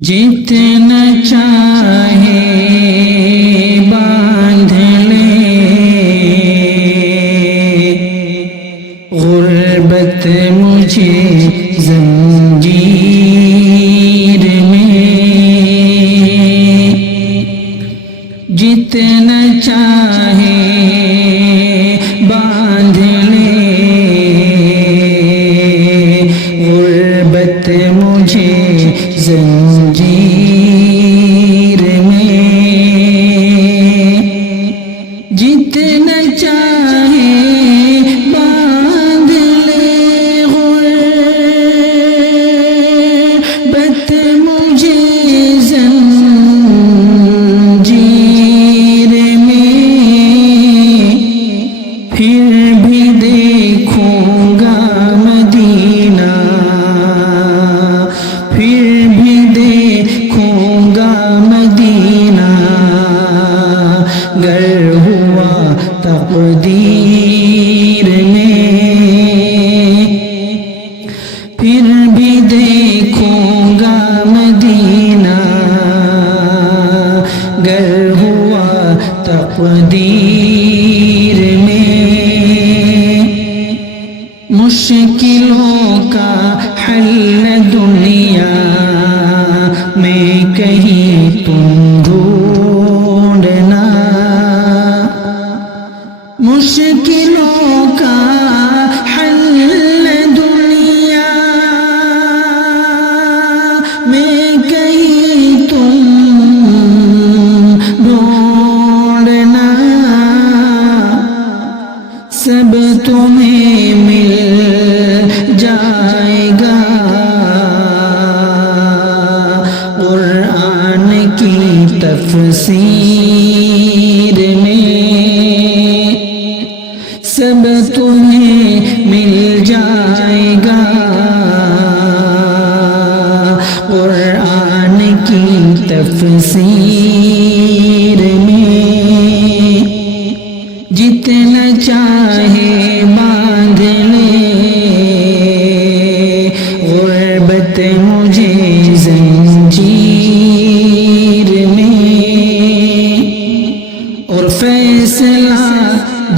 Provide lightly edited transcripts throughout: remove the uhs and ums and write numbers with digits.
جتنا چاہے باندھ لے غربت مجھے زنجیر میں، جتنا چاہے باندھ لے غربت مجھے زنجیر میں، جتنا چاہے باندھ لے غربت مجھے زنجیر میں، پھر بھی دیکھوں گا مدینہ، پھر بھی دیکھوں گا مدینہ، گر ہوا تقدیر میں، پھر بھی دیکھوں گا مدینہ، گر ہوا تقدیر میں، مشکلوں کا حل دنیا میں کہیں تم ڈھونڈنا، مشکلوں کا حل دنیا میں کہیں تم ڈھونڈنا، سب تمہیں مل جائے گا قرآن کی تفسیر میں، سب تمہیں مل جائے گا قرآن کی تفسیر میں، جتنا چاہے باندھ لے غربت مجھے زنجیر میں، اور فیصلہ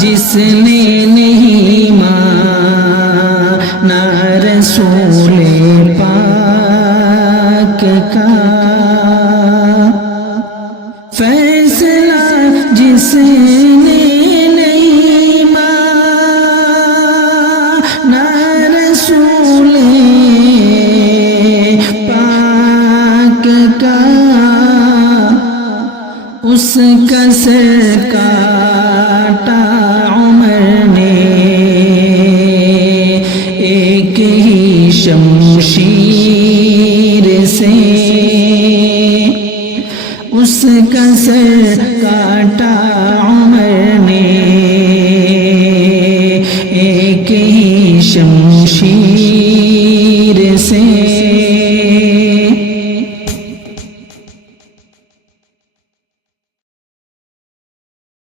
جس نے نہیں مانا رسول پاک کا، فیصلہ جس نے نہیں مانا رسول پاک کا، اس کا سر کاٹا عمر نے ایک ہی شمشیر سے، اس کا سر کاٹا عمر نے